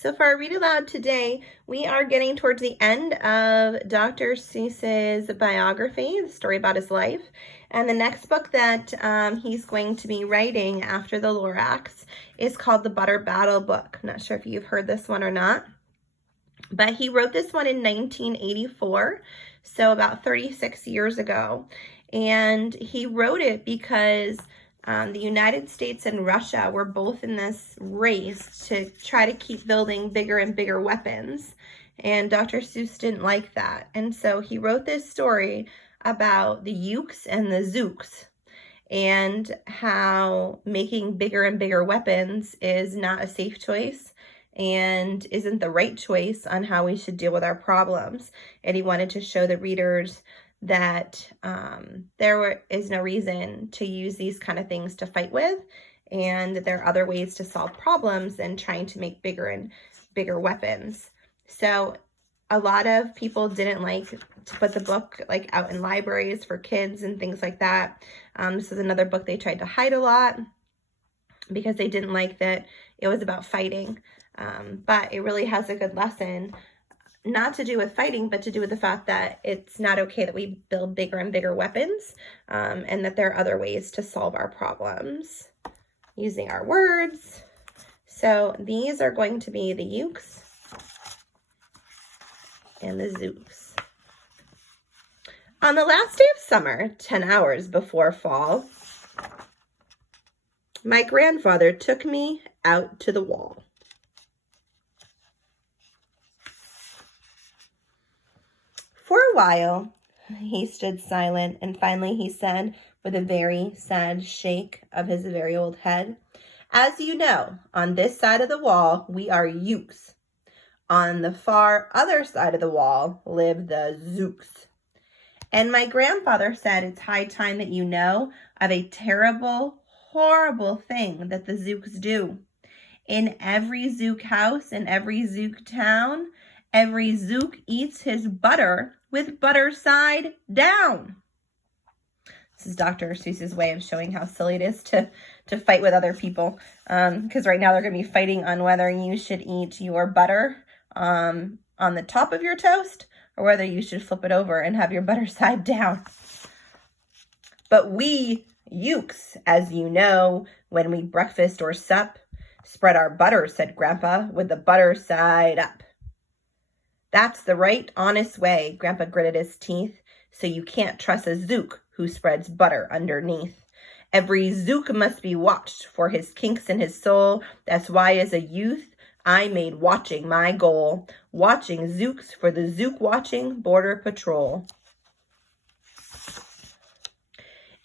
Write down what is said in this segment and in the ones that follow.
So for our read aloud today, we are getting towards the end of Dr. Seuss's biography, the story about his life. And the next book that he's going to be writing after the Lorax is called The Butter Battle Book. I'm not sure if you've heard this one or not, but he wrote this one in 1984, so about 36 years ago. And he wrote it because the United States and Russia were both in this race to try to keep building bigger and bigger weapons. And Dr. Seuss didn't like that. And so he wrote this story about the Ukes and the Zooks and how making bigger and bigger weapons is not a safe choice and isn't the right choice on how we should deal with our problems. And he wanted to show the readers that there is no reason to use these kind of things to fight with, and there are other ways to solve problems than trying to make bigger and bigger weapons. So a lot of people didn't like to put the book like out in libraries for kids and things like that. This is another book they tried to hide a lot because they didn't like that it was about fighting. But it really has a good lesson, not to do with fighting, but to do with the fact that it's not okay that we build bigger and bigger weapons, and that there are other ways to solve our problems using our words. So these are going to be the Ukes and the Zooks. On the last day of summer, 10 hours before fall, my grandfather took me out to the wall. For a while, he stood silent, and finally he said, with a very sad shake of his very old head, "As you know, on this side of the wall, we are Ukes. On the far other side of the wall live the Zooks. And my grandfather said it's high time that you know of a terrible, horrible thing that the Zooks do. In every Zook house, in every Zook town, every Zook eats his butter with butter side down." This is Dr. Seuss's way of showing how silly it is to fight with other people. Because right now they're going to be fighting on whether you should eat your butter on the top of your toast or whether you should flip it over and have your butter side down. But we Ukes, as you know, when we breakfast or sup, spread our butter, said Grandpa, with the butter side up. That's the right, honest way, Grandpa gritted his teeth, so you can't trust a Zook who spreads butter underneath. Every Zook must be watched for his kinks in his soul. That's why as a youth I made watching my goal, watching Zooks for the Zook watching Border Patrol.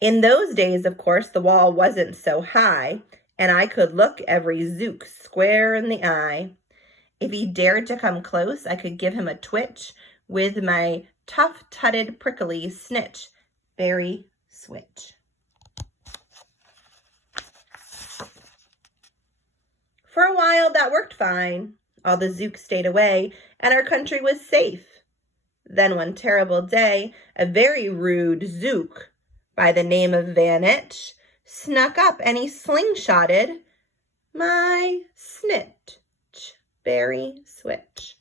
In those days, of course, the wall wasn't so high, and I could look every Zook square in the eye. If he dared to come close, I could give him a twitch with my tough-tutted prickly snitch. Berry switch. For a while, that worked fine. All the Zooks stayed away, and our country was safe. Then one terrible day, a very rude Zook by the name of Van Etch snuck up, and he slingshotted my snitch. Berry switch.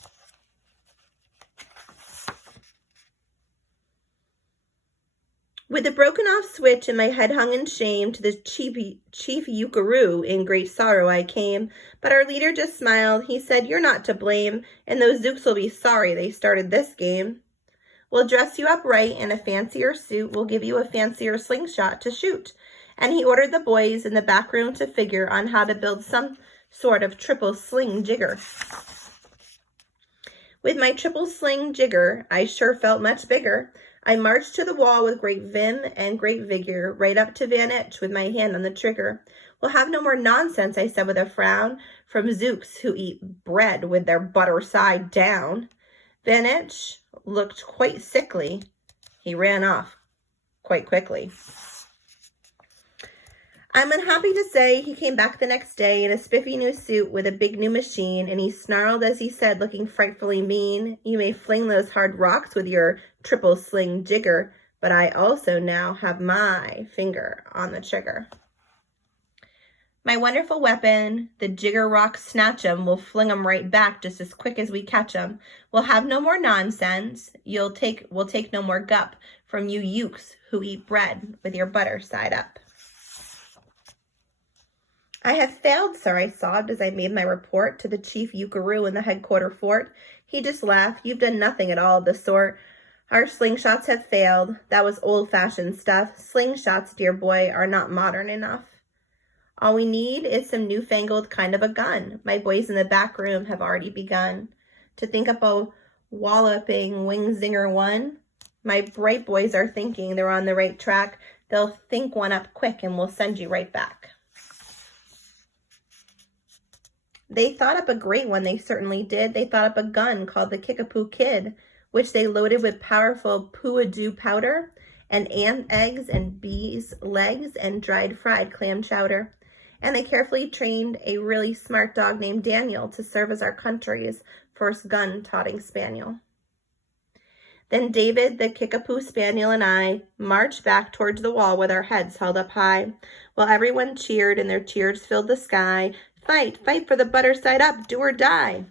With a broken off switch and my head hung in shame, to the chief Ukaroo in great sorrow I came. But our leader just smiled. He said, "You're not to blame, and those Zooks will be sorry they started this game. We'll dress you up right in a fancier suit. We'll give you a fancier slingshot to shoot." And he ordered the boys in the back room to figure on how to build some sort of triple sling jigger. With my triple sling jigger, I sure felt much bigger. I marched to the wall with great vim and great vigor, right up to Van Etch with my hand on the trigger. "We'll have no more nonsense," I said with a frown, "from Zooks who eat bread with their butter side down." Van Etch looked quite sickly. He ran off quite quickly. I'm unhappy to say he came back the next day in a spiffy new suit with a big new machine, and he snarled as he said, looking frightfully mean, "You may fling those hard rocks with your triple sling jigger, but I also now have my finger on the trigger." My wonderful weapon, the jigger rock snatch 'em, we'll fling 'em right back just as quick as we catch 'em. We'll have no more nonsense. We'll take no more gup from you ukes who eat bread with your butter side up. I have failed, sir, I sobbed as I made my report to the chief ukaroo in the headquarter fort. He just laughed. You've done nothing at all of the sort. Our slingshots have failed. That was old-fashioned stuff. Slingshots, dear boy, are not modern enough. All we need is some newfangled kind of a gun. My boys in the back room have already begun to think up a walloping wing zinger one. My bright boys are thinking they're on the right track. They'll think one up quick and we'll send you right back. They thought up a great one, they certainly did. They thought up a gun called the Kickapoo Kid, which they loaded with powerful poo-a-doo powder and ant eggs and bees' legs and dried fried clam chowder. And they carefully trained a really smart dog named Daniel to serve as our country's first gun-toting spaniel. Then David, the Kickapoo Spaniel, and I marched back towards the wall with our heads held up high, while everyone cheered and their cheers filled the sky. Fight, fight for the butter side up, do or die.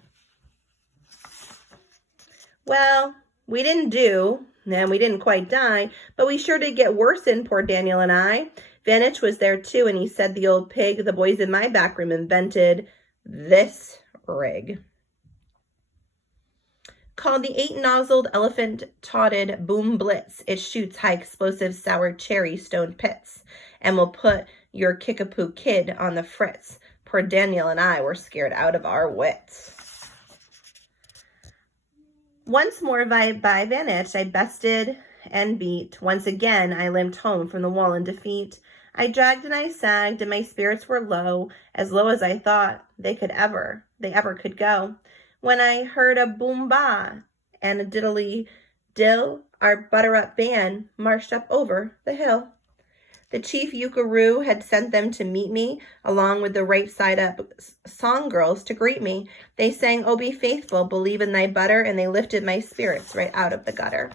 Well, we didn't do, and we didn't quite die, but we sure did get worsened, poor Daniel and I. Vanich was there too, and he said, the old pig, the boys in my back room invented this rig. Called the 8-nozzled elephant-totted Boom Blitz. It shoots high-explosive sour cherry stone pits, and will put your Kickapoo Kid on the fritz. Poor Daniel and I were scared out of our wits. Once more by Vanich, I bested and beat. Once again, I limped home from the wall in defeat. I dragged and I sagged, and my spirits were low as I thought they ever could go. When I heard a boom-ba and a diddly-dill, our butter-up band marched up over the hill. The chief ukaroo had sent them to meet me, along with the right side up song girls to greet me. They sang, "Oh, be faithful, believe in thy butter," and they lifted my spirits right out of the gutter.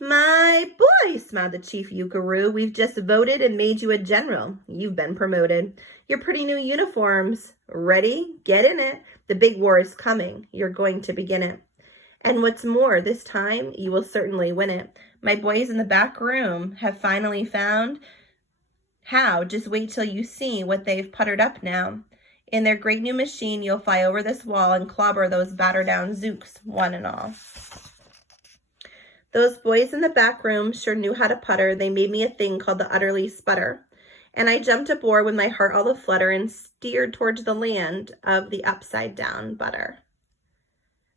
My boy, smiled the chief ukaroo, we've just voted and made you a general. You've been promoted. Your pretty new uniforms. Ready? Get in it. The big war is coming. You're going to begin it. And what's more, this time you will certainly win it. My boys in the back room have finally found how. Just wait till you see what they've puttered up now. In their great new machine, you'll fly over this wall and clobber those batter-down zooks, one and all. Those boys in the back room sure knew how to putter. They made me a thing called the utterly sputter. And I jumped aboard with my heart all aflutter and steered towards the land of the upside-down butter.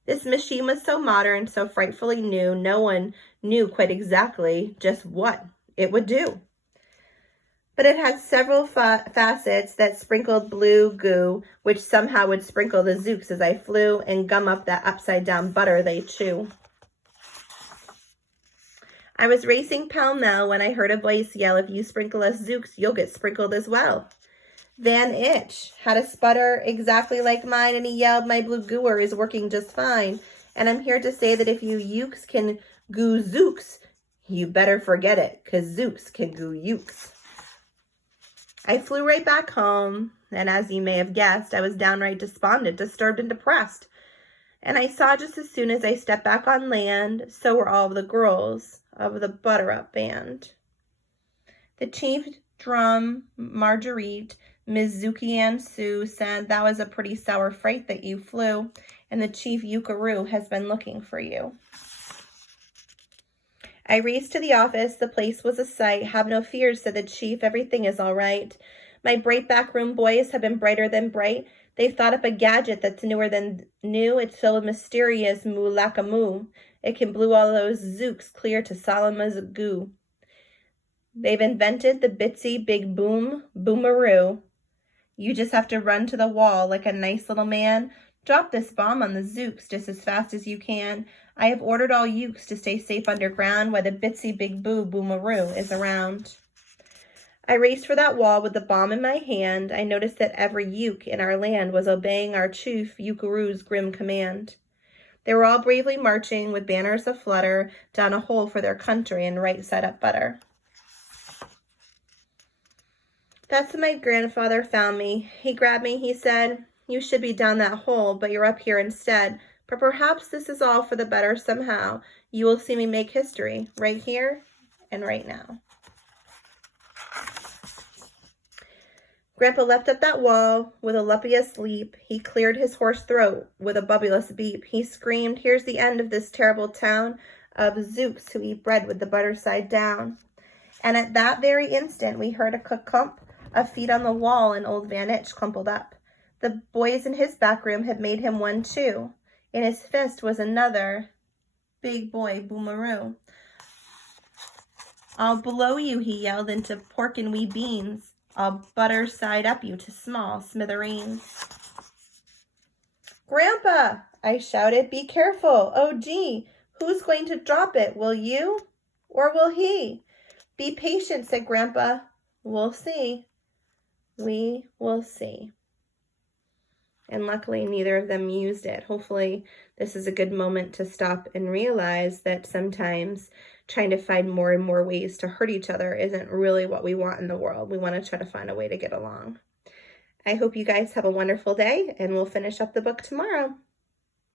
This machine was so modern, so frightfully new, no one knew quite exactly just what it would do. But it had several facets that sprinkled blue goo, which somehow would sprinkle the zooks as I flew and gum up that upside-down butter they chew. I was racing pell-mell when I heard a voice yell, "If you sprinkle us zooks, you'll get sprinkled as well." Van Itch had a sputter exactly like mine, and he yelled, "My blue gooer is working just fine. And I'm here to say that if you ukes can goo zooks, you better forget it, 'cause zooks can goo ukes." I flew right back home, and as you may have guessed, I was downright despondent, disturbed, and depressed. And I saw just as soon as I stepped back on land, so were all the girls of the butter-up band. The chief drum, Marguerite, Miss Zuki and Sue said, "That was a pretty sour fright that you flew, and the chief ukaroo has been looking for you." I raced to the office. The place was a sight. "Have no fears," said the chief. "Everything is all right. My bright backroom boys have been brighter than bright. They've thought up a gadget that's newer than new. It's filled with mysterious moo-lacka-moo. It can blow all those zooks clear to Solomon's goo. They've invented the bitsy big boomaroo. You just have to run to the wall like a nice little man. Drop this bomb on the zooks just as fast as you can. I have ordered all ukes to stay safe underground while the bitsy big boomaroo is around." I raced for that wall with the bomb in my hand. I noticed that every uke in our land was obeying our chief ukaroo's grim command. They were all bravely marching with banners aflutter down a hole for their country and right side up butter. That's when my grandfather found me. He grabbed me, he said, "You should be down that hole, but you're up here instead. But perhaps this is all for the better somehow. You will see me make history, right here and right now." Grandpa leapt up that wall with a luppiest leap. He cleared his hoarse throat with a bubbleless beep. He screamed, "Here's the end of this terrible town of Zooks who eat bread with the butter side down." And at that very instant, we heard a clump of feet on the wall, and old Van Itch crumpled up. The boys in his back room had made him one too. In his fist was another big boy boomeroo. "I'll blow you," he yelled, "into pork and wee beans. I'll butter side up you to small smithereens." "Grandpa," I shouted, "be careful. Oh, gee, who's going to drop it? Will you or will he?" "Be patient," said Grandpa. "We'll see. We will see." And luckily, neither of them used it. Hopefully, this is a good moment to stop and realize that sometimes trying to find more and more ways to hurt each other isn't really what we want in the world. We want to try to find a way to get along. I hope you guys have a wonderful day, and we'll finish up the book tomorrow.